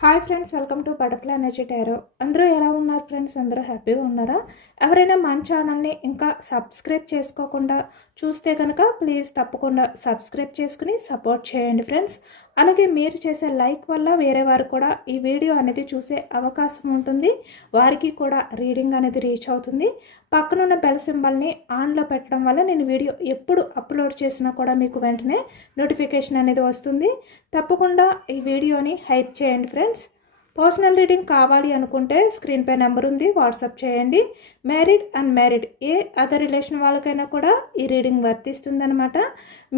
Hi friends, welcome to butterfly energy tarot. అందరూ ఎలా ఉన్నారు ఫ్రెండ్స్? అందరూ హ్యాపీగా ఉన్నారా? ఎవరైనా మన ఛానల్ని ఇంకా సబ్స్క్రైబ్ చేసుకోకుండా చూస్తే కనుక ప్లీజ్ తప్పకుండా సబ్స్క్రైబ్ చేసుకుని సపోర్ట్ చేయండి ఫ్రెండ్స్. అలాగే మీరు చేసే లైక్ వల్ల వేరే వారు కూడా ఈ వీడియో అనేది చూసే అవకాశం ఉంటుంది, వారికి కూడా రీడింగ్ అనేది రీచ్ అవుతుంది. పక్కనున్న బెల్ సింబల్ని ఆన్లో పెట్టడం వల్ల నేను వీడియో ఎప్పుడు అప్లోడ్ చేసినా కూడా మీకు వెంటనే నోటిఫికేషన్ అనేది వస్తుంది. తప్పకుండా ఈ వీడియోని హైప్ చేయండి ఫ్రెండ్స్. పర్సనల్ రీడింగ్ కావాలి అనుకుంటే స్క్రీన్పై నెంబర్ ఉంది, వాట్సాప్ చేయండి. మ్యారీడ్ అన్మ్యారీడ్ ఏ అదర్ రిలేషన్ వాళ్ళకైనా కూడా ఈ రీడింగ్ వర్తిస్తుందనమాట.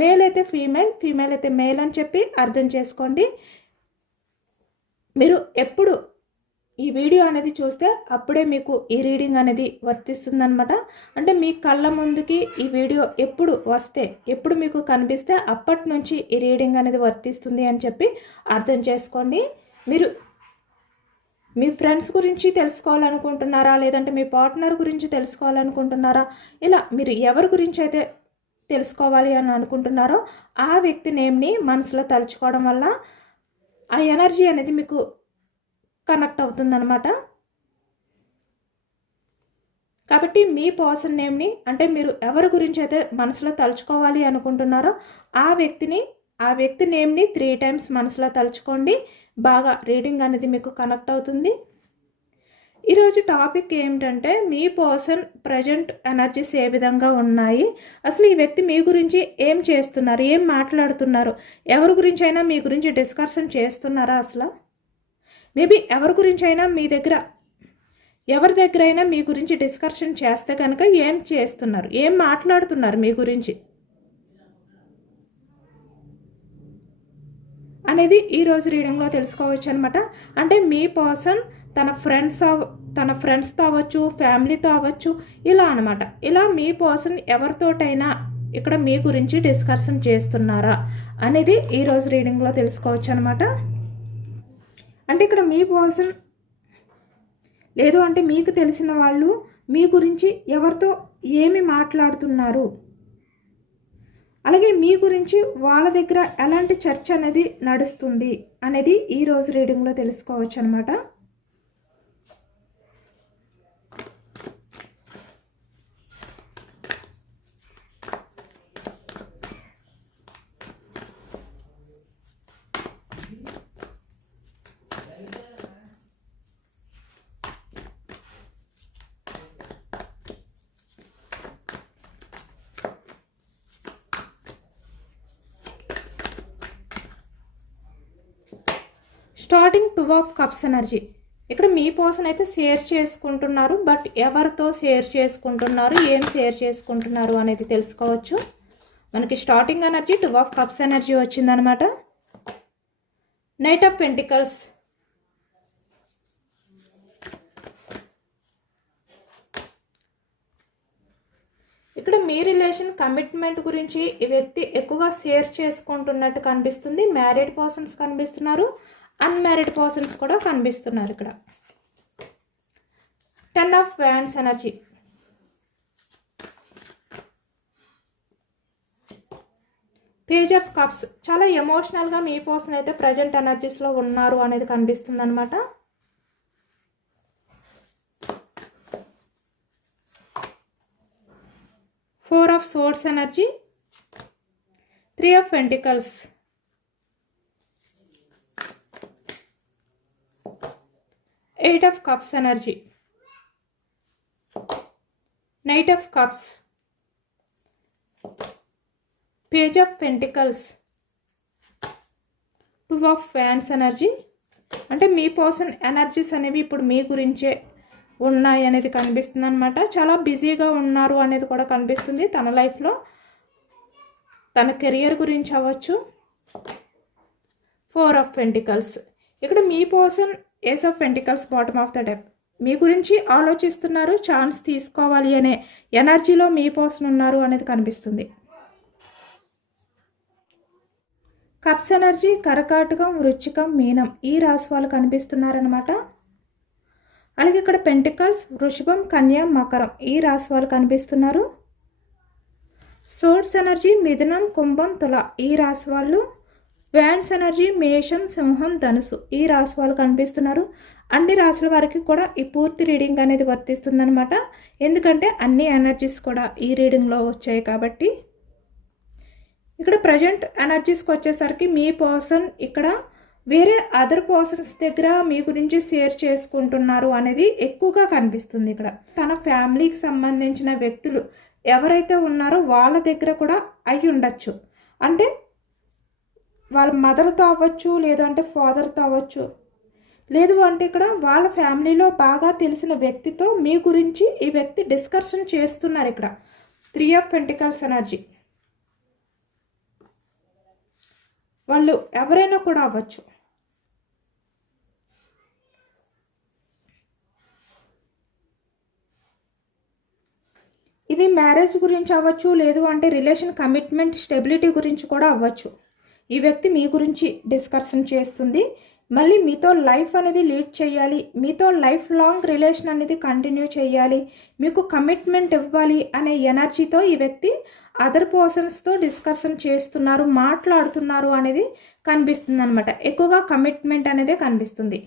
మేల్ అయితే ఫీమేల్, ఫీమేల్ అయితే మేల్ అని చెప్పి అర్థం చేసుకోండి. మీరు ఎప్పుడు ఈ వీడియో అనేది చూస్తే అప్పుడే మీకు ఈ రీడింగ్ అనేది వర్తిస్తుందనమాట. అంటే మీ కళ్ళ ముందుకి ఈ వీడియో ఎప్పుడు వస్తే, ఎప్పుడు మీకు కనిపిస్తే అప్పటి నుంచి ఈ రీడింగ్ అనేది వర్తిస్తుంది అని చెప్పి అర్థం చేసుకోండి. మీరు మీ ఫ్రెండ్స్ గురించి తెలుసుకోవాలనుకుంటున్నారా, లేదంటే మీ పార్ట్నర్ గురించి తెలుసుకోవాలనుకుంటున్నారా, ఇలా మీరు ఎవరి గురించి అయితే తెలుసుకోవాలి అని అనుకుంటున్నారో ఆ వ్యక్తి నేమ్ని మనసులో తలుచుకోవడం వల్ల ఆ ఎనర్జీ అనేది మీకు కనెక్ట్ అవుతుందన్నమాట. కాబట్టి మీ పర్సన్ నేమ్ని, అంటే మీరు ఎవరి గురించి అయితే మనసులో తలుచుకోవాలి అనుకుంటున్నారో ఆ వ్యక్తి నేమ్ని 3 టైమ్స్ మనసులో తలుచుకోండి. బాగా రీడింగ్ అనేది మీకు కనెక్ట్ అవుతుంది. ఈరోజు టాపిక్ ఏమిటంటే మీ పర్సన్ ప్రజెంట్ ఎనర్జీస్ ఏ విధంగా ఉన్నాయి, అసలు ఈ వ్యక్తి మీ గురించి ఏం చేస్తున్నారు, ఏం మాట్లాడుతున్నారు, ఎవరి గురించి అయినా మీ గురించి డిస్కషన్ చేస్తున్నారా, అసలు మేబీ ఎవరి గురించి అయినా ఎవరి దగ్గర అయినా మీ గురించి డిస్కషన్ చేస్తే కనుక ఏం చేస్తున్నారు, ఏం మాట్లాడుతున్నారు మీ గురించి అనేది ఈరోజు రీడింగ్లో తెలుసుకోవచ్చు అనమాట. అంటే మీ పర్సన్ తన ఫ్రెండ్స్తో అవ్వచ్చు, ఫ్యామిలీతో అవ్వచ్చు, ఇలా అనమాట. ఇలా మీ పర్సన్ ఎవరితోటైనా ఇక్కడ మీ గురించి డిస్కషన్ చేస్తున్నారా అనేది ఈరోజు రీడింగ్లో తెలుసుకోవచ్చు అనమాట. అంటే ఇక్కడ మీ పర్సన్ లేదు అంటే మీకు తెలిసిన వాళ్ళు మీ గురించి ఎవరితో ఏమి మాట్లాడుతున్నారు, అలాగే మీ గురించి వాళ్ళ దగ్గర ఎలాంటి చర్చ అనేది నడుస్తుంది అనేది ఈరోజు రీడింగ్లో తెలుసుకోవచ్చు అనమాట. Starting 2 of cups energy. ఇక్కడ మీ పర్సన్ అయితే షేర్ చేసుకుంటున్నారు, బట్ ఎవరితో షేర్ చేసుకుంటున్నారు, ఏం షేర్ చేసుకుంటున్నారు అనేది తెలుసుకోవచ్చు. మనకి starting energy 2 of cups energy వచ్చిందనమాట. నైట్ ఆఫ్ పెంటికల్స్, ఇక్కడ మీ రిలేషన్ కమిట్మెంట్ గురించి ఈ వ్యక్తి ఎక్కువగా షేర్ చేసుకుంటున్నట్టు కనిపిస్తుంది. మ్యారీడ్ పర్సన్స్ కనిపిస్తున్నారు, అన్మ్యారీడ్ పర్సన్స్ కూడా కనిపిస్తున్నారు. ఇక్కడ 10 of wands energy, page of cups. చాలా ఎమోషనల్గా మీ పర్సన్ అయితే ప్రజెంట్ ఎనర్జీస్లో ఉన్నారు అనేది కనిపిస్తుంది అనమాట. Four of swords energy, 3 of pentacles, 8 of cups energy, knight of cups, page of pentacles, 2 of fans energy. అంటే మీ పర్సన్ ఎనర్జీస్ అనేవి ఇప్పుడు మీ గురించే ఉన్నాయి అనేది కనిపిస్తుంది అనమాట. చాలా బిజీగా ఉన్నారు అనేది కూడా కనిపిస్తుంది. తన లైఫ్లో తన కెరియర్ గురించి అవ్వచ్చు. 4 ఆఫ్ పెంటికల్స్. ఇక్కడ మీ person ace of pentacles, bottom of the deck. మీ గురించి ఆలోచిస్తున్నారు, ఛాన్స్ తీసుకోవాలి అనే ఎనర్జీలో మీ పర్సన్ ఉన్నారు అనేది కనిపిస్తుంది. కప్స్ ఎనర్జీ కర్కాటకం, వృశ్చికం, మీనం ఈ రాశి వాళ్ళు కనిపిస్తున్నారనమాట. అలాగే ఇక్కడ పెంటికల్స్, వృషభం, కన్య, మకరం ఈ రాశి వాళ్ళు కనిపిస్తున్నారు. సోర్డ్స్ ఎనర్జీ మిథునం, కుంభం, తుల ఈ రాశి వాళ్ళు. వ్యాన్స్ ఎనర్జీ మేషం, సింహం, ధనుసు ఈ రాశి వాళ్ళు కనిపిస్తున్నారు. అన్ని రాశుల వారికి కూడా ఈ పూర్తి రీడింగ్ అనేది వర్తిస్తుందనమాట. ఎందుకంటే అన్ని ఎనర్జీస్ కూడా ఈ రీడింగ్లో వచ్చాయి కాబట్టి. ఇక్కడ ప్రజెంట్ ఎనర్జీస్కి వచ్చేసరికి మీ పర్సన్ ఇక్కడ వేరే అదర్ పర్సన్స్ దగ్గర మీ గురించి షేర్ చేసుకుంటున్నారు అనేది ఎక్కువగా కనిపిస్తుంది. ఇక్కడ తన ఫ్యామిలీకి సంబంధించిన వ్యక్తులు ఎవరైతే ఉన్నారో వాళ్ళ దగ్గర కూడా అయి ఉండొచ్చు. అంటే వాళ్ళ మదర్తో అవ్వచ్చు, లేదంటే ఫాదర్తో అవ్వచ్చు, లేదు అంటే ఇక్కడ వాళ్ళ ఫ్యామిలీలో బాగా తెలిసిన వ్యక్తితో మీ గురించి ఈ వ్యక్తి డిస్కషన్ చేస్తున్నారు. ఇక్కడ 3 ఆఫ్ పెంటికల్స్ ఎనర్జీ వాళ్ళు ఎవరైనా కూడా అవ్వచ్చు. ఇది మ్యారేజ్ గురించి అవ్వచ్చు, లేదు అంటే రిలేషన్ కమిట్మెంట్ స్టెబిలిటీ గురించి కూడా అవ్వచ్చు. ఈ వ్యక్తి మీ గురించి డిస్కషన్ చేస్తుంది. మళ్ళీ మీతో లైఫ్ అనేది లీడ్ చేయాలి, మీతో లైఫ్ లాంగ్ రిలేషన్ అనేది కంటిన్యూ చేయాలి, మీకు కమిట్మెంట్ ఇవ్వాలి అనే ఎనర్జీతో ఈ వ్యక్తి అదర్ పర్సన్స్తో డిస్కషన్ చేస్తున్నారు, మాట్లాడుతున్నారు అనేది కనిపిస్తుంది అనమాట. ఎక్కువగా కమిట్మెంట్ అనేది కనిపిస్తుంది.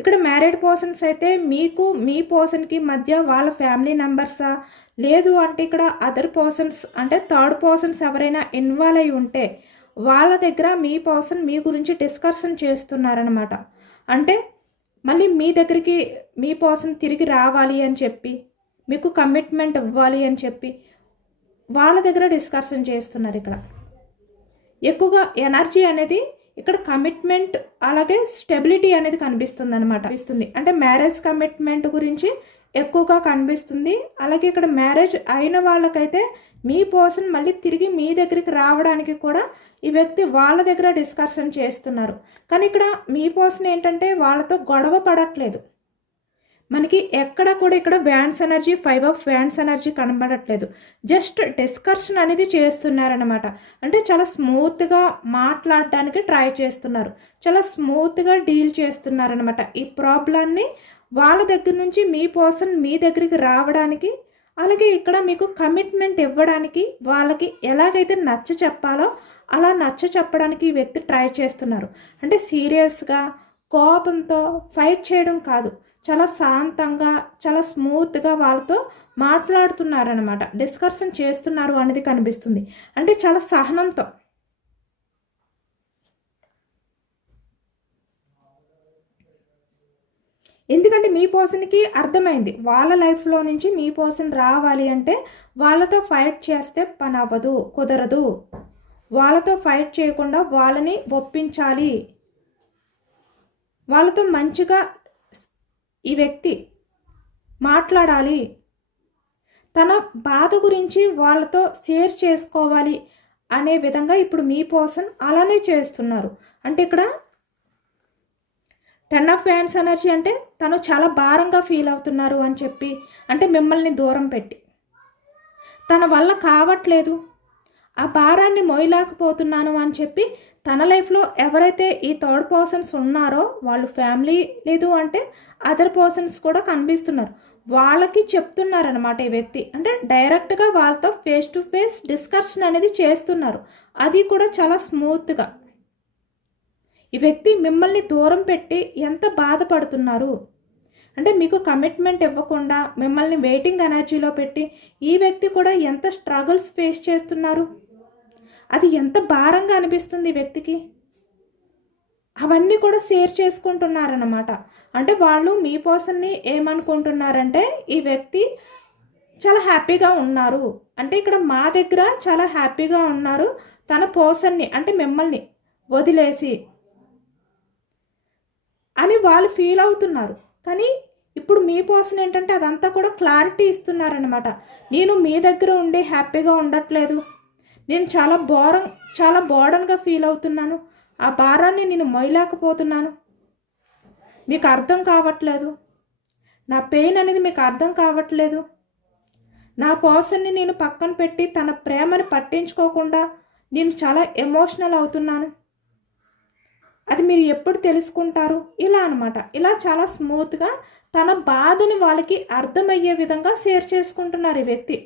ఇక్కడ మ్యారీడ్ పర్సన్స్ అయితే మీకు మీ పర్సన్కి మధ్య వాళ్ళ ఫ్యామిలీ మెంబర్సా, లేదు అంటే ఇక్కడ అదర్ పర్సన్స్ అంటే థర్డ్ పర్సన్స్ ఎవరైనా ఇన్వాల్వ్ అయి ఉంటే వాళ్ళ దగ్గర మీ పర్సన్ మీ గురించి డిస్కషన్ చేస్తున్నారనమాట. అంటే మళ్ళీ మీ దగ్గరికి మీ పర్సన్ తిరిగి రావాలి అని చెప్పి, మీకు కమిట్మెంట్ ఇవ్వాలి అని చెప్పి వాళ్ళ దగ్గర డిస్కషన్ చేస్తున్నారు. ఇక్కడ ఎక్కువగా ఎనర్జీ అనేది ఇక్కడ కమిట్మెంట్ అలాగే స్టెబిలిటీ అనేది కనిపిస్తుంది అనమాట. అంటే మ్యారేజ్ కమిట్మెంట్ గురించి ఎక్కువగా కనిపిస్తుంది. అలాగే ఇక్కడ మ్యారేజ్ అయిన వాళ్ళకైతే మీ పర్సన్ మళ్ళీ తిరిగి మీ దగ్గరికి రావడానికి కూడా ఈ వ్యక్తి వాళ్ళ దగ్గర డిస్కషన్ చేస్తున్నారు. కానీ ఇక్కడ మీ పర్సన్ ఏంటంటే వాళ్ళతో గొడవ పడట్లేదు. మనకి ఎక్కడ కూడా ఇక్కడ wands energy 5 of wands energy కనబడట్లేదు. జస్ట్ డిస్కషన్ అనేది చేస్తున్నారనమాట. అంటే చాలా స్మూత్గా మాట్లాడడానికి ట్రై చేస్తున్నారు, చాలా స్మూత్గా డీల్ చేస్తున్నారనమాట. ఈ ప్రాబ్లాన్ని వాళ్ళ దగ్గర నుంచి మీ పర్సన్ మీ దగ్గరికి రావడానికి, అలాగే ఇక్కడ మీకు కమిట్మెంట్ ఇవ్వడానికి వాళ్ళకి ఎలాగైతే నచ్చ చెప్పాలో అలా నచ్చ చెప్పడానికి ఈ వ్యక్తి ట్రై చేస్తున్నారు. అంటే సీరియస్గా కోపంతో ఫైట్ చేయడం కాదు, చాలా శాంతంగా చాలా స్మూత్గా వాళ్ళతో మాట్లాడుతున్నారనమాట, డిస్కషన్ చేస్తున్నారు అనేది కనిపిస్తుంది. అంటే చాలా సహనంతో. ఎందుకంటే మీ పర్సన్కి అర్థమైంది వాళ్ళ లైఫ్లో నుంచి మీ పర్సన్ రావాలి అంటే వాళ్ళతో ఫైట్ చేస్తే పని అవ్వదు, కుదరదు. వాళ్ళతో ఫైట్ చేయకుండా వాళ్ళని ఒప్పించాలి, వాళ్ళతో మంచిగా ఈ వ్యక్తి మాట్లాడాలి, తన బాధ గురించి వాళ్ళతో షేర్ చేసుకోవాలి అనే విధంగా ఇప్పుడు మీ పర్సన్ అలానే చేస్తున్నారు. అంటే ఇక్కడ 10 ఆఫ్ వ్యాన్స్ ఎనర్జీ అంటే తను చాలా భారంగా ఫీల్ అవుతున్నారు అని చెప్పి, అంటే మిమ్మల్ని దూరం పెట్టి తన వల్ల కావట్లేదు, ఆ భారాన్ని మోయలేకపోతున్నాను అని చెప్పి తన లైఫ్లో ఎవరైతే ఈ థర్డ్ పర్సన్స్ ఉన్నారో వాళ్ళు ఫ్యామిలీ లేదు అంటే అదర్ పర్సన్స్ కూడా కనిపిస్తున్నారు, వాళ్ళకి చెప్తున్నారనమాట ఈ వ్యక్తి. అంటే డైరెక్ట్గా వాళ్ళతో ఫేస్ టు ఫేస్ డిస్కషన్ అనేది చేస్తున్నారు, అది కూడా చాలా స్మూత్గా. ఈ వ్యక్తి మిమ్మల్ని దూరం పెట్టి ఎంత బాధపడుతున్నారు అంటే మీకు కమిట్మెంట్ ఇవ్వకుండా మిమ్మల్ని వెయిటింగ్ ఎనర్జీలో పెట్టి ఈ వ్యక్తి కూడా ఎంత స్ట్రగుల్స్ ఫేస్ చేస్తున్నారు, అది ఎంత భారంగా అనిపిస్తుంది ఈ వ్యక్తికి, అవన్నీ కూడా షేర్ చేసుకుంటున్నారన్నమాట. అంటే వాళ్ళు మీ పర్సన్ని ఏమనుకుంటున్నారంటే ఈ వ్యక్తి చాలా హ్యాపీగా ఉన్నారు, అంటే ఇక్కడ మా దగ్గర చాలా హ్యాపీగా ఉన్నారు, తన పర్సన్ని అంటే మిమ్మల్ని వదిలేసి అని వాళ్ళు ఫీల్ అవుతున్నారు. కానీ ఇప్పుడు మీ పర్సన్ ఏంటంటే అదంతా కూడా క్లారిటీ ఇస్తున్నారనమాట. నేను మీ దగ్గర ఉండి హ్యాపీగా ఉండట్లేదు, నేను చాలా బోర్డన్గా ఫీల్ అవుతున్నాను, ఆ భారాన్ని నేను మోయలేకపోతున్నాను, మీకు అర్థం కావట్లేదు, నా పెయిన్ అనేది మీకు అర్థం కావట్లేదు, నా పర్సన్ని నేను పక్కన పెట్టి తన ప్రేమని పట్టించుకోకుండా నేను చాలా ఎమోషనల్ అవుతున్నాను, అది మీరు ఎప్పుడు తెలుసుకుంటారు, ఇలా అనమాట. ఇలా చాలా స్మూత్గా తన బాధని వాళ్ళకి అర్థమయ్యే విధంగా షేర్ చేసుకుంటున్నారు ఈ వ్యక్తి.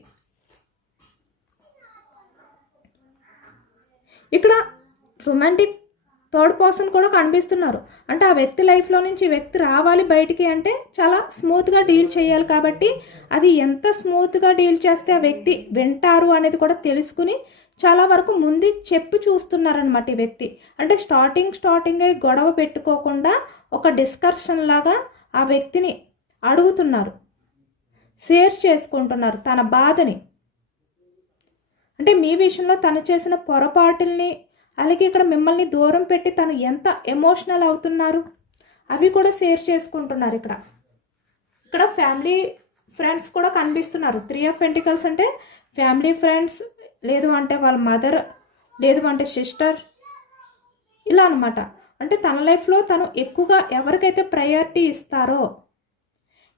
ఇక్కడ రొమాంటిక్ థర్డ్ పర్సన్ కూడా కనిపిస్తున్నారు. అంటే ఆ వ్యక్తి లైఫ్లో నుంచి ఈ వ్యక్తి రావాలి బయటికి అంటే చాలా స్మూత్గా డీల్ చేయాలి. కాబట్టి అది ఎంత స్మూత్గా డీల్ చేస్తే ఆ వ్యక్తి వింటారు అనేది కూడా తెలుసుకుని చాలా వరకు ముందు చెప్పి చూస్తున్నారనమాట ఈ వ్యక్తి. అంటే స్టార్టింగే గొడవ పెట్టుకోకుండా ఒక డిస్కషన్ లాగా ఆ వ్యక్తిని అడుగుతున్నారు, షేర్ చేసుకుంటున్నారు తన బాధని. అంటే మీ విషయంలో తను చేసిన పొరపాటుల్ని, అలాగే ఇక్కడ మిమ్మల్ని దూరం పెట్టి తను ఎంత ఎమోషనల్ అవుతున్నారు అవి కూడా షేర్ చేసుకుంటున్నారు. ఇక్కడ ఫ్యామిలీ ఫ్రెండ్స్ కూడా కనిపిస్తున్నారు. 3 ఆఫ్ పెంటికల్స్ అంటే ఫ్యామిలీ ఫ్రెండ్స్, లేదు అంటే వాళ్ళ మదర్, లేదు అంటే సిస్టర్, ఇలా అనమాట. అంటే తన లైఫ్లో తను ఎక్కువగా ఎవరికైతే ప్రయారిటీ ఇస్తారో,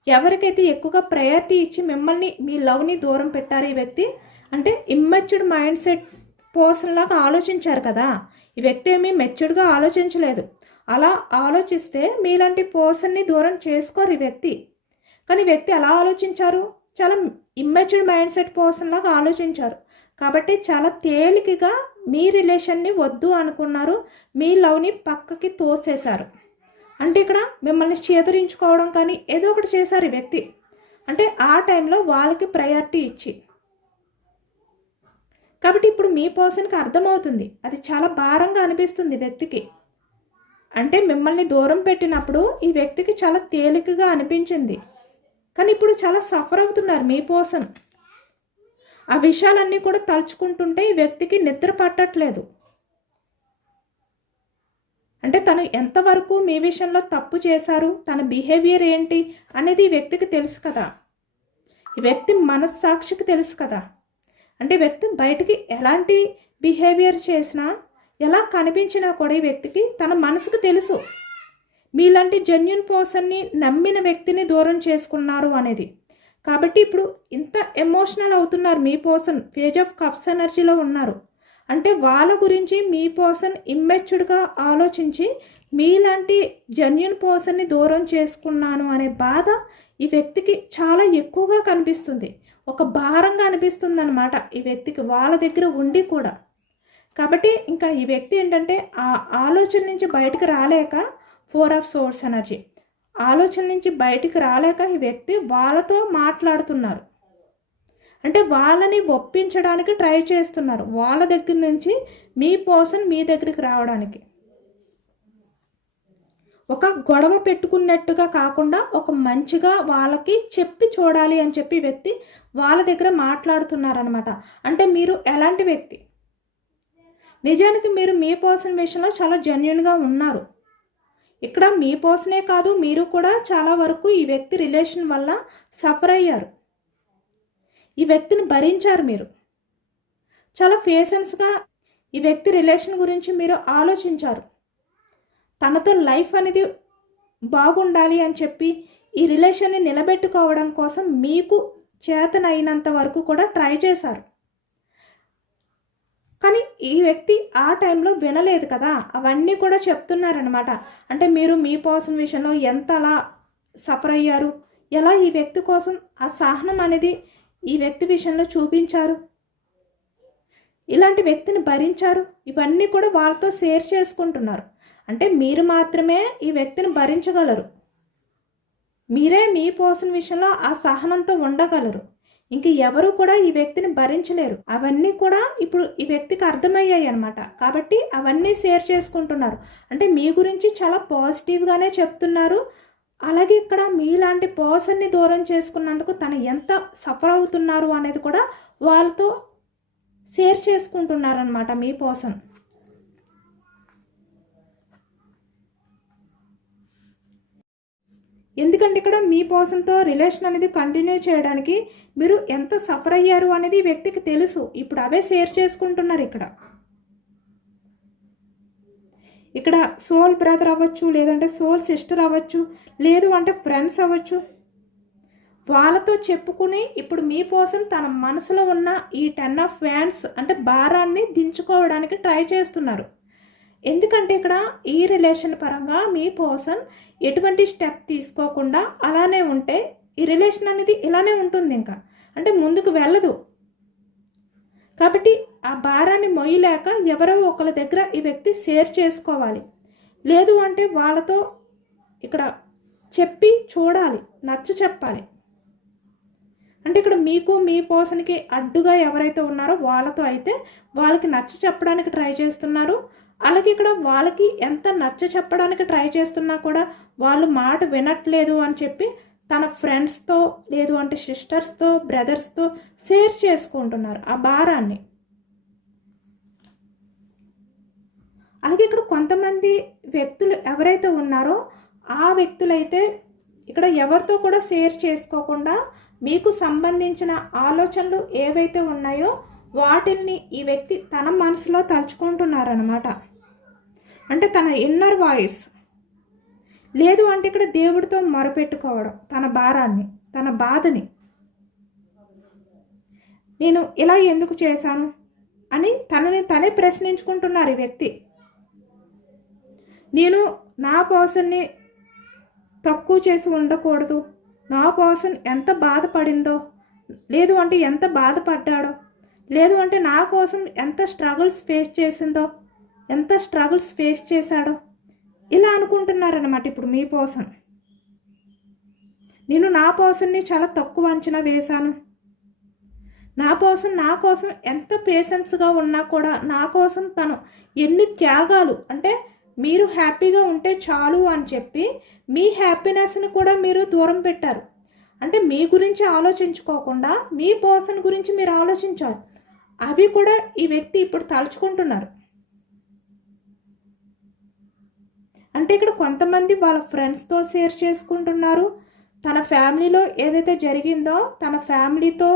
ఎవరికైతే ఎక్కువగా ప్రయారిటీ ఇచ్చి మిమ్మల్ని మీ లవ్ని దూరం పెట్టారు ఈ వ్యక్తి, అంటే ఇమ్మెచ్యూర్డ్ మైండ్ సెట్ పర్సన్ లాగా ఆలోచించారు కదా. ఈ వ్యక్తి ఏమీ మెచ్యూర్డ్గా ఆలోచించలేదు. అలా ఆలోచిస్తే మీలాంటి పర్సన్ని దూరం చేసుకోరు ఈ వ్యక్తి. కానీ ఈ వ్యక్తి ఎలా ఆలోచించారు, చాలా ఇమ్మెచ్యూర్డ్ మైండ్ సెట్ పర్సన్ లాగా ఆలోచించారు. కాబట్టి చాలా తేలికగా మీ రిలేషన్ని వద్దు అనుకున్నారు, మీ లవ్ని పక్కకి తోసేశారు. అంటే ఇక్కడ మిమ్మల్ని చేదరించుకోవడం కానీ ఏదో ఒకటి చేశారు ఈ వ్యక్తి. అంటే ఆ టైంలో వాళ్ళకి ప్రయారిటీ ఇచ్చి. కాబట్టి ఇప్పుడు మీ పర్సన్కి అర్థమవుతుంది, అది చాలా భారంగా అనిపిస్తుంది వ్యక్తికి. అంటే మిమ్మల్ని దూరం పెట్టినప్పుడు ఈ వ్యక్తికి చాలా తేలికగా అనిపించింది, కానీ ఇప్పుడు చాలా సఫర్ అవుతున్నారు మీ పర్సన్. ఆ విషయాలన్నీ కూడా తలుచుకుంటుంటే ఈ వ్యక్తికి నిద్ర పట్టట్లేదు. అంటే తను ఎంతవరకు మీ విషయంలో తప్పు చేశారు, తన బిహేవియర్ ఏంటి అనేది ఈ వ్యక్తికి తెలుసు కదా. ఈ వ్యక్తి మనస్సాక్షికి తెలుసు కదా. అంటే వ్యక్తి బయటికి ఎలాంటి బిహేవియర్ చేసినా, ఎలా కనిపించినా కూడా ఈ వ్యక్తికి తన మనసుకు తెలుసు మీలాంటి జెన్యూన్ పర్సన్ని నమ్మిన వ్యక్తిని దూరం చేసుకున్నారు అనేది. కాబట్టి ఇప్పుడు ఇంత ఎమోషనల్ అవుతున్నారు మీ పర్సన్. పేజ్ ఆఫ్ కప్స్ ఎనర్జీలో ఉన్నారు. అంటే వాళ్ళ గురించి మీ పర్సన్ ఇమ్మెచ్యూర్డ్గా ఆలోచించి మీలాంటి జెన్యూన్ పర్సన్ని దూరం చేసుకున్నాను అనే బాధ ఈ వ్యక్తికి చాలా ఎక్కువగా కనిపిస్తుంది. ఒక భారంగా అనిపిస్తుంది అనమాట ఈ వ్యక్తికి వాళ్ళ దగ్గర ఉండి కూడా. కాబట్టి ఇంకా ఈ వ్యక్తి ఏంటంటే ఆ ఆలోచన నుంచి బయటకు రాలేక, 4 ఆఫ్ సోర్స్ ఎనర్జీ ఆలోచన నుంచి బయటికి రాలేక ఈ వ్యక్తి వాళ్ళతో మాట్లాడుతున్నారు. అంటే వాళ్ళని ఒప్పించడానికి ట్రై చేస్తున్నారు, వాళ్ళ దగ్గర నుంచి మీ పర్సన్ మీ దగ్గరికి రావడానికి. ఒక గొడవ పెట్టుకున్నట్టుగా కాకుండా ఒక మంచిగా వాళ్ళకి చెప్పి చూడాలి అని చెప్పి వ్యక్తి వాళ్ళ దగ్గర మాట్లాడుతున్నారనమాట. అంటే మీరు ఎలాంటి వ్యక్తి, నిజానికి మీరు మీ పర్సన్ విషయంలో చాలా జెన్యూన్గా ఉన్నారు. ఇక్కడ మీ పర్సనే కాదు, మీరు కూడా చాలా వరకు ఈ వ్యక్తి రిలేషన్ వల్ల సఫర్ అయ్యారు. ఈ వ్యక్తిని భరించారు మీరు. చాలా పేషెన్స్గా ఈ వ్యక్తి రిలేషన్ గురించి మీరు ఆలోచించారు. తనతో లైఫ్ అనేది బాగుండాలి అని చెప్పి ఈ రిలేషన్ని నిలబెట్టుకోవడం కోసం మీకు చేతనైనంత వరకు కూడా ట్రై చేశారు. కానీ ఈ వ్యక్తి ఆ టైంలో వినలేదు కదా. అవన్నీ కూడా చెప్తున్నారనమాట. అంటే మీరు మీ పర్సన్ విషయంలో ఎంత అలా సఫర్ అయ్యారు, ఎలా ఈ వ్యక్తి కోసం ఆ సహనం అనేది ఈ వ్యక్తి విషయంలో చూపించారు, ఇలాంటి వ్యక్తిని భరించారు, ఇవన్నీ కూడా వాళ్ళతో షేర్ చేసుకుంటున్నారు. అంటే మీరు మాత్రమే ఈ వ్యక్తిని భరించగలరు. మీరే మీ పర్సన్ విషయంలో ఆ సహనంతో ఉండగలరు. ఇంక ఎవరు కూడా ఈ వ్యక్తిని భరించలేరు. అవన్నీ కూడా ఇప్పుడు ఈ వ్యక్తికి అర్థమయ్యాయి అనమాట. కాబట్టి అవన్నీ షేర్ చేసుకుంటున్నారు. అంటే మీ గురించి చాలా పాజిటివ్గానే చెప్తున్నారు. అలాగే ఇక్కడ మీలాంటి పర్సన్ని దూరం చేసుకున్నందుకు తను ఎంత సఫర్ అవుతున్నారు అనేది కూడా వాళ్ళతో షేర్ చేసుకుంటున్నారనమాట మీ పర్సన్. ఎందుకంటే ఇక్కడ మీ పర్సన్తో రిలేషన్ అనేది కంటిన్యూ చేయడానికి మీరు ఎంత సఫర్ అయ్యారు అనేది ఈ వ్యక్తికి తెలుసు. ఇప్పుడు అవే షేర్ చేసుకుంటున్నారు. ఇక్కడ సోల్ బ్రదర్ అవ్వచ్చు, లేదంటే సోల్ సిస్టర్ అవ్వచ్చు, లేదు అంటే ఫ్రెండ్స్ అవ్వచ్చు. వాళ్ళతో చెప్పుకుని ఇప్పుడు మీ పర్సన్ తన మనసులో ఉన్న ఈ 10 ఆఫ్ వ్యాండ్స్ అంటే భారాన్ని దించుకోవడానికి ట్రై చేస్తున్నారు. ఎందుకంటే ఇక్కడ ఈ రిలేషన్ పరంగా మీ పర్సన్ ఎటువంటి స్టెప్ తీసుకోకుండా అలానే ఉంటే ఈ రిలేషన్ అనేది ఇలానే ఉంటుంది, ఇంకా అంటే ముందుకు వెళ్ళదు. కాబట్టి ఆ భారాన్ని మొయ్యలేక ఎవరో ఒకరి దగ్గర ఈ వ్యక్తి షేర్ చేసుకోవాలి. లేదు అంటే వాళ్ళతో ఇక్కడ చెప్పి చూడాలి, నచ్చ చెప్పాలి. అంటే ఇక్కడ మీకు మీ పర్సన్కి అడ్డుగా ఎవరైతే ఉన్నారో వాళ్ళతో అయితే వాళ్ళకి నచ్చ చెప్పడానికి ట్రై చేస్తున్నారు. అలాగే ఇక్కడ వాళ్ళకి ఎంత నచ్చ చెప్పడానికి ట్రై చేస్తున్నా కూడా వాళ్ళు మాట వినట్లేదు అని చెప్పి తన ఫ్రెండ్స్తో లేదు అంటే సిస్టర్స్తో బ్రదర్స్తో షేర్ చేసుకుంటున్నారు ఆ భారాన్ని. అలాగే ఇక్కడ కొంతమంది వ్యక్తులు ఎవరైతే ఉన్నారో ఆ వ్యక్తులైతే ఇక్కడ ఎవరితో కూడా షేర్ చేసుకోకుండా మీకు సంబంధించిన ఆలోచనలు ఏవైతే ఉన్నాయో వాటిని ఈ వ్యక్తి తన మనసులో తలుచుకుంటున్నారన్నమాట. అంటే తన ఇన్నర్ వాయిస్, లేదు అంటే ఇక్కడ దేవుడితో మొరపెట్టుకోవడం తన భారాన్ని, తన బాధని. నేను ఇలా ఎందుకు చేశాను అని తనని తనే ప్రశ్నించుకుంటున్నారు ఈ వ్యక్తి. నేను నా పర్సన్ని తక్కువ చేసి ఉండకూడదు, నా పర్సన్ ఎంత బాధపడిందో, లేదు అంటే ఎంత బాధపడ్డాడో, లేదు అంటే నా కోసం ఎంత స్ట్రగుల్స్ ఫేస్ చేసిందో, ఎంత స్ట్రగుల్స్ ఫేస్ చేశాడో ఇలా అనుకుంటున్నారన్నమాట ఇప్పుడు మీ పర్సన్. నేను నా పర్సన్ని చాలా తక్కువ అంచనా వేశాను, నా పర్సన్ నా కోసం ఎంత పేషెన్స్గా ఉన్నా కూడా నా కోసం తను ఎన్ని త్యాగాలు, అంటే మీరు హ్యాపీగా ఉంటే చాలు అని చెప్పి మీ హ్యాపీనెస్ని కూడా మీరు దూరం పెట్టారు. అంటే మీ గురించి ఆలోచించుకోకుండా మీ పర్సన్ గురించి మీరు ఆలోచించారు. అవి కూడా ఈ వ్యక్తి ఇప్పుడు తలుచుకుంటున్నారు. అంటే ఇక్కడ కొంతమంది వాళ్ళ ఫ్రెండ్స్తో షేర్ చేసుకుంటున్నారు. తన ఫ్యామిలీలో ఏదైతే జరిగిందో తన ఫ్యామిలీతో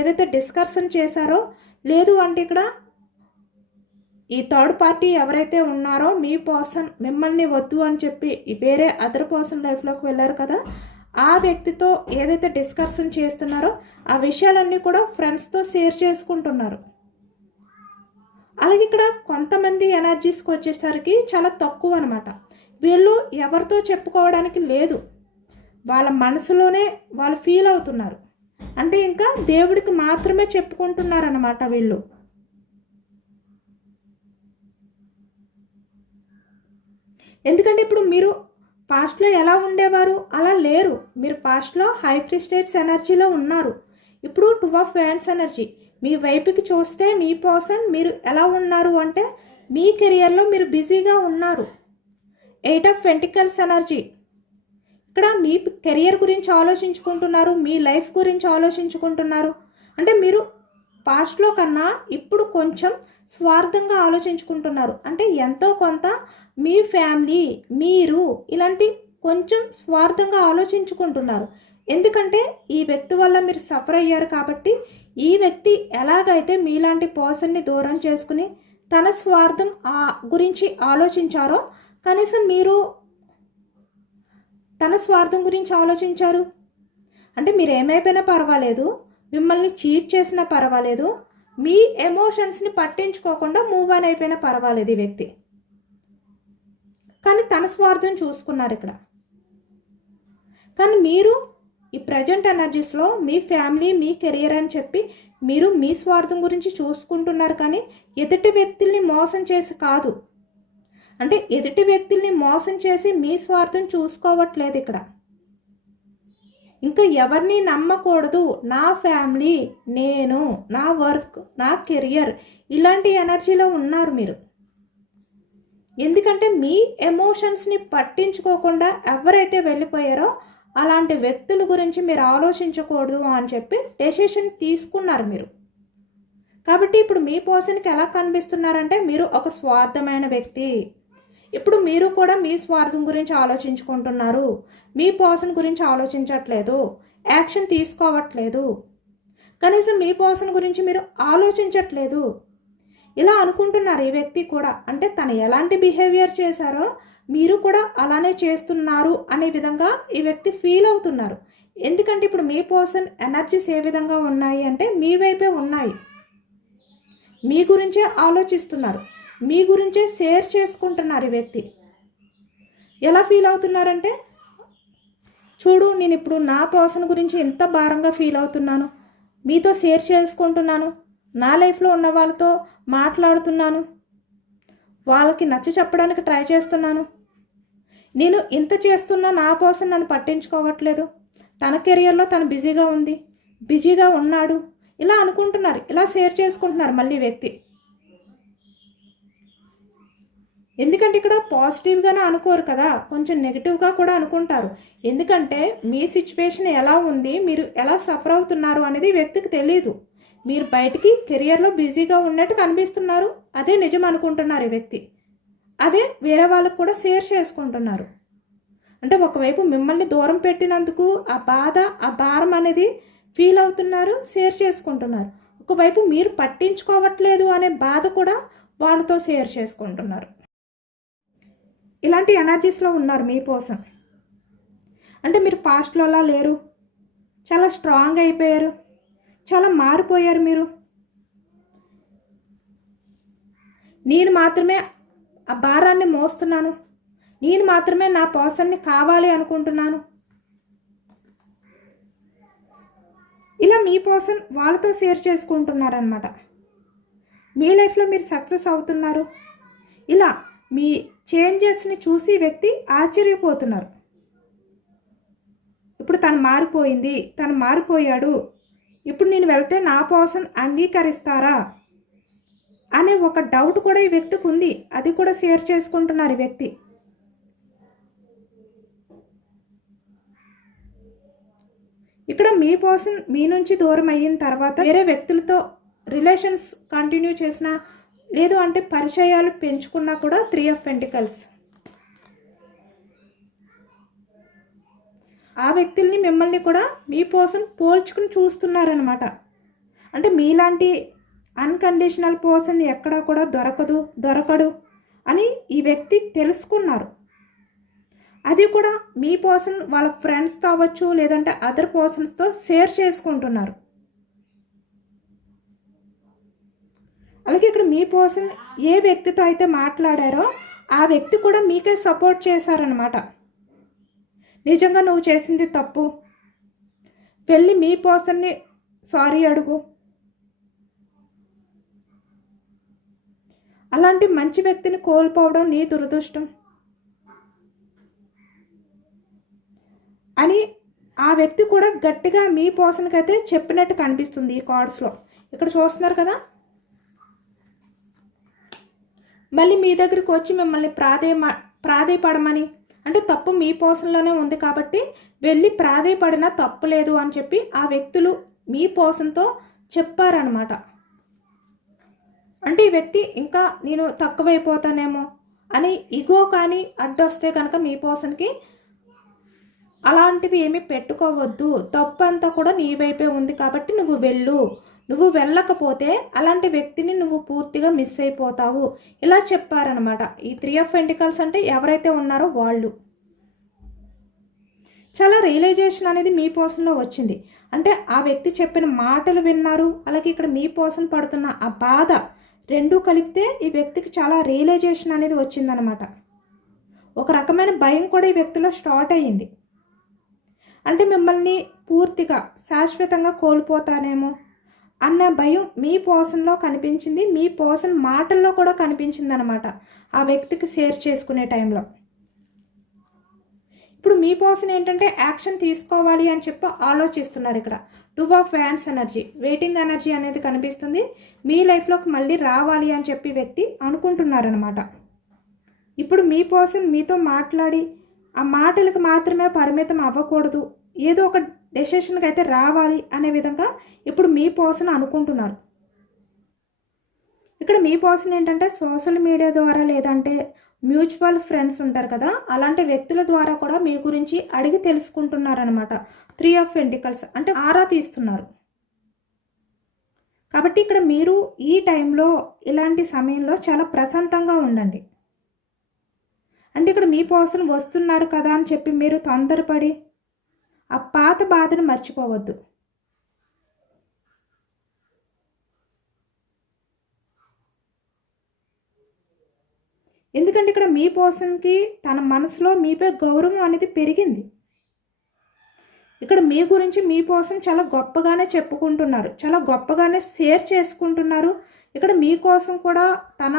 ఏదైతే డిస్కషన్ చేశారో, లేదు అంటే ఇక్కడ ఈ థర్డ్ పార్టీ ఎవరైతే ఉన్నారో మీ పర్సన్ మిమ్మల్ని వద్దు అని చెప్పి వేరే అదర్ పర్సన్ లైఫ్లోకి వెళ్ళారు కదా, ఆ వ్యక్తితో ఏదైతే డిస్కషన్ చేస్తున్నారో ఆ విషయాలన్నీ కూడా ఫ్రెండ్స్తో షేర్ చేసుకుంటున్నారు. అలాగే ఇక్కడ కొంతమంది ఎనర్జీస్కి వచ్చేసరికి చాలా తక్కువ అనమాట. వీళ్ళు ఎవరితో చెప్పుకోవడానికి లేదు, వాళ్ళ మనసులోనే వాళ్ళు ఫీల్ అవుతున్నారు. అంటే ఇంకా దేవుడికి మాత్రమే చెప్పుకుంటున్నారన్నమాట వీళ్ళు. ఎందుకంటే ఇప్పుడు మీరు పాస్ట్లో ఎలా ఉండేవారు అలా లేరు. మీరు పాస్ట్లో హై ప్రిస్టేట్స్ ఎనర్జీలో ఉన్నారు. ఇప్పుడు 2 ఆఫ్ వ్యాండ్స్ ఎనర్జీ మీ వైపుకి చూస్తే మీ పర్సన్ మీరు ఎలా ఉన్నారు అంటే మీ కెరియర్లో మీరు బిజీగా ఉన్నారు. 8 ఆఫ్ పెంటికల్స్ ఎనర్జీ ఇక్కడ మీ కెరియర్ గురించి ఆలోచించుకుంటున్నారు, మీ లైఫ్ గురించి ఆలోచించుకుంటున్నారు. అంటే మీరు పాస్ట్లో కన్నా ఇప్పుడు కొంచెం స్వార్థంగా ఆలోచించుకుంటున్నారు. అంటే ఎంతో కొంత మీ ఫ్యామిలీ, మీరు ఇలాంటి కొంచెం స్వార్థంగా ఆలోచించుకుంటున్నారు. ఎందుకంటే ఈ వ్యక్తి వల్ల మీరు సఫర్ అయ్యారు కాబట్టి ఈ వ్యక్తి ఎలాగైతే మీలాంటి పర్సన్ని దూరం చేసుకుని తన స్వార్థం గురించి ఆలోచించారో కనీసం మీరు తన స్వార్థం గురించి ఆలోచించారు. అంటే మీరు ఏమైపోయినా పర్వాలేదు, మిమ్మల్ని చీట్ చేసినా పర్వాలేదు, మీ ఎమోషన్స్ని పట్టించుకోకుండా మూవ్ ఆన్ అయిపోయినా పర్వాలేదు ఈ వ్యక్తి. కానీ తన స్వార్థం చూసుకున్నారు ఇక్కడ. కానీ మీరు ఈ ప్రజెంట్ ఎనర్జీస్లో మీ ఫ్యామిలీ, మీ కెరియర్ అని చెప్పి మీరు మీ స్వార్థం గురించి చూసుకుంటున్నారు. కానీ ఎదుటి వ్యక్తుల్ని మోసం చేసి కాదు, అంటే ఎదుటి వ్యక్తుల్ని మోసం చేసి మీ స్వార్థం చూసుకోవట్లేదు ఇక్కడ. ఇంకా ఎవరిని నమ్మకూడదు, నా ఫ్యామిలీ, నేను, నా వర్క్, నా కెరియర్ ఇలాంటి ఎనర్జీలో ఉన్నారు మీరు. ఎందుకంటే మీ ఎమోషన్స్ని పట్టించుకోకుండా ఎవరైతే వెళ్ళిపోయారో అలాంటి వ్యక్తుల గురించి మీరు ఆలోచించకూడదు అని చెప్పి డెసిషన్ తీసుకున్నారు మీరు. కాబట్టి ఇప్పుడు మీ పర్సన్కి ఎలా కనిపిస్తున్నారంటే మీరు ఒక స్వార్థమైన వ్యక్తి. ఇప్పుడు మీరు కూడా మీ స్వార్థం గురించి ఆలోచించుకుంటున్నారు, మీ పర్సన్ గురించి ఆలోచించట్లేదు, యాక్షన్ తీసుకోవట్లేదు, కనీసం మీ పర్సన్ గురించి మీరు ఆలోచించట్లేదు ఇలా అనుకుంటున్నారు ఈ వ్యక్తి కూడా. అంటే తను ఎలాంటి బిహేవియర్ చేశారో మీరు కూడా అలానే చేస్తున్నారు అనే విధంగా ఈ వ్యక్తి ఫీల్ అవుతున్నారు. ఎందుకంటే ఇప్పుడు మీ పర్సన్ ఎనర్జీస్ ఏ విధంగా ఉన్నాయి అంటే మీ వైపే ఉన్నాయి, మీ గురించే ఆలోచిస్తున్నారు, మీ గురించే షేర్ చేసుకుంటున్నారు ఈ వ్యక్తి. ఎలా ఫీల్ అవుతున్నారంటే చూడు, నేను ఇప్పుడు నా పర్సన్ గురించి ఎంత భారంగా ఫీల్ అవుతున్నాను, మీతో షేర్ చేసుకుంటున్నాను, నా లైఫ్లో ఉన్న వాళ్ళతో మాట్లాడుతున్నాను, వాళ్ళకి నచ్చ చెప్పడానికి ట్రై చేస్తున్నాను, నేను ఇంత చేస్తున్నా నా కోసం నన్ను పట్టించుకోవట్లేదు, తన కెరియర్లో తను బిజీగా ఉన్నాడు, ఇలా అనుకుంటున్నారు, ఇలా షేర్ చేసుకుంటున్నారు మళ్ళీ వ్యక్తి. ఎందుకంటే ఇక్కడ పాజిటివ్గానే అనుకోరు కదా, కొంచెం నెగిటివ్గా కూడా అనుకుంటారు. ఎందుకంటే మీ సిచ్యువేషన్ ఎలా ఉంది, మీరు ఎలా సఫర్ అవుతున్నారు అనేది వ్యక్తికి తెలియదు. మీరు బయటికి కెరియర్లో బిజీగా ఉన్నట్టు కనిపిస్తున్నారు, అదే నిజం అనుకుంటున్నారు ఈ వ్యక్తి. అదే వేరే వాళ్ళకు కూడా షేర్ చేసుకుంటున్నారు. అంటే ఒకవైపు మిమ్మల్ని దూరం పెట్టినందుకు ఆ బాధ, ఆ భారం అనేది ఫీల్ అవుతున్నారు, షేర్ చేసుకుంటున్నారు. ఒకవైపు మీరు పట్టించుకోవట్లేదు అనే బాధ కూడా వాళ్ళతో షేర్ చేసుకుంటున్నారు. ఇలాంటి ఎనర్జీస్లో ఉన్నారు మీ కోసం. అంటే మీరు పాస్ట్లో అలా లేరు, చాలా స్ట్రాంగ్ అయిపోయారు, చాలా మారిపోయారు మీరు. నేను మాత్రమే ఆ భారాన్ని మోస్తున్నాను, నేను మాత్రమే నా పర్సన్ని కావాలి అనుకుంటున్నాను. ఇలా మీ పర్సన్ వాళ్ళతో షేర్ చేసుకుంటున్నారనమాట. మీ లైఫ్లో మీరు సక్సెస్ అవుతున్నారు. ఇలా మీ చేంజెస్ని చూసి వ్యక్తి ఆశ్చర్యపోతున్నారు. ఇప్పుడు తను మారిపోయాడు, ఇప్పుడు నేను వెళ్తే నా పర్సన్ అంగీకరిస్తారా అనే ఒక డౌట్ కూడా ఈ వ్యక్తికి ఉంది. అది కూడా షేర్ చేసుకుంటున్నారు ఈ వ్యక్తి. ఇక్కడ మీ పర్సన్ మీ నుంచి దూరం అయిన తర్వాత వేరే వ్యక్తులతో రిలేషన్స్ కంటిన్యూ చేసినా, లేదు అంటే పరిచయాలు పెంచుకున్నా కూడా 3 ఆఫ్ పెంటికల్స్. ఆ వ్యక్తుల్ని మిమ్మల్ని కూడా మీ పర్సన్ పోల్చుకుని చూస్తున్నారనమాట. అంటే మీలాంటి అన్కండిషనల్ పర్సన్ ఎక్కడా కూడా దొరకడు అని ఈ వ్యక్తి తెలుసుకున్నారు. అది కూడా మీ పర్సన్ వాళ్ళ ఫ్రెండ్స్తో అవ్వచ్చు, లేదంటే అదర్ పర్సన్స్తో షేర్ చేసుకుంటున్నారు. అలాగే ఇక్కడ మీ పర్సన్ ఏ వ్యక్తితో అయితే మాట్లాడారో ఆ వ్యక్తి కూడా మీకే సపోర్ట్ చేశారనమాట. నిజంగా నువ్వు చేసింది తప్పు, వెళ్ళి మీ పర్సన్ని సారీ అడుగు. అలాంటి మంచి వ్యక్తిని కోల్పోవడం నీ దురదృష్టం అని ఆ వ్యక్తి కూడా గట్టిగా మీ పర్సన్కి అయితే చెప్పినట్టు కనిపిస్తుంది ఈ కార్డ్స్లో. ఇక్కడ చూస్తున్నారు కదా, మళ్ళీ మీ దగ్గరికి వచ్చి మిమ్మల్ని ప్రాధేయపడమని, అంటే తప్పు మీ పర్సన్లోనే ఉంది కాబట్టి వెళ్ళి ప్రాధేయపడినా తప్పు లేదు అని చెప్పి ఆ వ్యక్తులు మీ పర్సన్తో చెప్పారనమాట. అంటే ఈ వ్యక్తి ఇంకా నేను తక్కువైపోతానేమో అని ఇగో కానీ అడ్డొస్తే కనుక మీ పర్సన్కి అలాంటివి ఏమీ పెట్టుకోవద్దు, తప్పు అంతా కూడా నీ వైపే ఉంది కాబట్టి నువ్వు వెళ్ళకపోతే అలాంటి వ్యక్తిని నువ్వు పూర్తిగా మిస్ అయిపోతావు, ఇలా చెప్పారనమాట. ఈ 3 ఆఫ్ పెంటికల్స్ అంటే ఎవరైతే ఉన్నారో వాళ్ళు చాలా రియలైజేషన్ అనేది మీ పర్సన్లో వచ్చింది. అంటే ఆ వ్యక్తి చెప్పిన మాటలు విన్నారు, అలాగే ఇక్కడ మీ పర్సన్ పడుతున్న ఆ బాధ రెండూ కలిపితే ఈ వ్యక్తికి చాలా రియలైజేషన్ అనేది వచ్చిందనమాట. ఒక రకమైన భయం కూడా ఈ వ్యక్తిలో స్టార్ట్ అయ్యింది. అంటే మిమ్మల్ని పూర్తిగా శాశ్వతంగా కోల్పోతానేమో అన్న భయం మీ పర్సన్లో కనిపించింది, మీ పర్సన్ మాటల్లో కూడా కనిపించింది అనమాట ఆ వ్యక్తికి షేర్ చేసుకునే టైంలో. ఇప్పుడు మీ పర్సన్ ఏంటంటే యాక్షన్ తీసుకోవాలి అని చెప్పి ఆలోచిస్తున్నారు. ఇక్కడ 2 of wands energy, waiting energy అనేది కనిపిస్తుంది. మీ లైఫ్లోకి మళ్ళీ రావాలి అని చెప్పి వ్యక్తి అనుకుంటున్నారనమాట. ఇప్పుడు మీ పర్సన్ మీతో మాట్లాడి ఆ మాటలకు మాత్రమే పరిమితం అవ్వకూడదు, ఏదో ఒక డెసిషన్కి అయితే రావాలి అనే విధంగా ఇప్పుడు మీ పర్సన్ అనుకుంటున్నారు. ఇక్కడ మీ పర్సన్ ఏంటంటే సోషల్ మీడియా ద్వారా, లేదంటే మ్యూచువల్ ఫ్రెండ్స్ ఉంటారు కదా, అలాంటి వ్యక్తుల ద్వారా కూడా మీ గురించి అడిగి తెలుసుకుంటున్నారనమాట. 3 ఆఫ్ పెంటికల్స్ అంటే ఆరా తీస్తున్నారు. కాబట్టి ఇక్కడ మీరు ఈ టైంలో ఇలాంటి సమయంలో చాలా ప్రశాంతంగా ఉండండి. అంటే ఇక్కడ మీ పర్సన్ వస్తున్నారు కదా అని చెప్పి మీరు తొందరపడి ఆ పాత బాధను మర్చిపోవద్దు. ఎందుకంటే ఇక్కడ మీ పర్సన్కి తన మనసులో మీపై గౌరవం అనేది పెరిగింది. ఇక్కడ మీ గురించి మీ కోసం చాలా గొప్పగానే చెప్పుకుంటున్నారు, చాలా గొప్పగానే షేర్ చేసుకుంటున్నారు. ఇక్కడ మీకోసం కూడా తన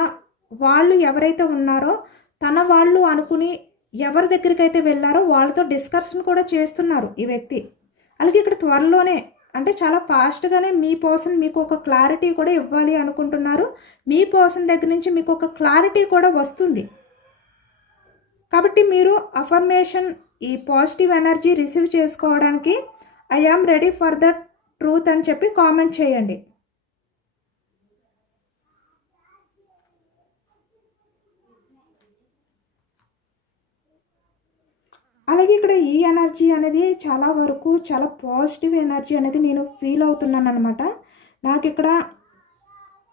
వాళ్ళు ఎవరైతే ఉన్నారో తన వాళ్ళు అనుకుని ఎవరి దగ్గరికి అయితే వెళ్ళారో వాళ్ళతో డిస్కషన్ కూడా చేస్తున్నారు ఈ వ్యక్తి. అలాగే ఇక్కడ త్వరలోనే అంటే చాలా ఫాస్ట్గానే మీ పర్సన్ మీకు ఒక క్లారిటీ కూడా ఇవ్వాలి అనుకుంటున్నారు. మీ పర్సన్ దగ్గర నుంచి మీకు ఒక క్లారిటీ కూడా వస్తుంది. కాబట్టి మీరు అఫర్మేషన్ ఈ పాజిటివ్ ఎనర్జీ రిసీవ్ చేసుకోవడానికి I am ready for the truth అని చెప్పి కామెంట్ చేయండి. అలాగే ఇక్కడ ఈ ఎనర్జీ అనేది చాలా వరకు చాలా పాజిటివ్ ఎనర్జీ అనేది నేను ఫీల్ అవుతున్నాను అనమాట. నాకు ఇక్కడ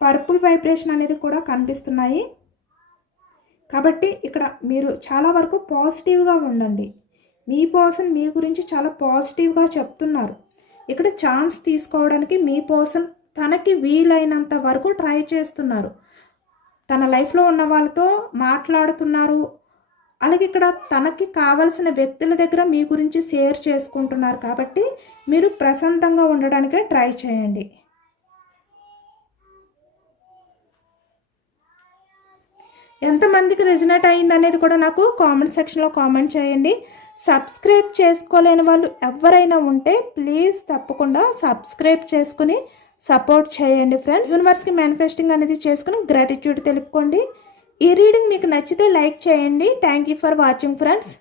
పర్పుల్ వైబ్రేషన్ అనేది కూడా కనిపిస్తున్నాయి. కాబట్టి ఇక్కడ మీరు చాలా వరకు పాజిటివ్గా ఉండండి. మీ పర్సన్ మీ గురించి చాలా పాజిటివ్గా చెప్తున్నారు. ఇక్కడ ఛాన్స్ తీసుకోవడానికి మీ పర్సన్ తనకి వీలైనంత వరకు ట్రై చేస్తున్నారు. తన లైఫ్లో ఉన్న వాళ్ళతో మాట్లాడుతున్నారు. అలాగే ఇక్కడ తనకి కావలసిన వ్యక్తుల దగ్గర మీ గురించి షేర్ చేసుకుంటున్నారు. కాబట్టి మీరు ప్రశాంతంగా ఉండడానికే ట్రై చేయండి. ఎంతమందికి రెజనేట్ అయ్యింది అనేది కూడా నాకు కామెంట్ సెక్షన్లో కామెంట్ చేయండి. సబ్స్క్రైబ్ చేసుకోలేని వాళ్ళు ఎవరైనా ఉంటే ప్లీజ్ తప్పకుండా సబ్స్క్రైబ్ చేసుకుని సపోర్ట్ చేయండి ఫ్రెండ్స్. యూనివర్స్కి మేనిఫెస్టింగ్ అనేది చేసుకుని గ్రాటిట్యూడ్ తెలుపుకోండి. ఈ రీడింగ్ మీకు నచ్చితే లైక్ చేయండి. Thank you for watching friends.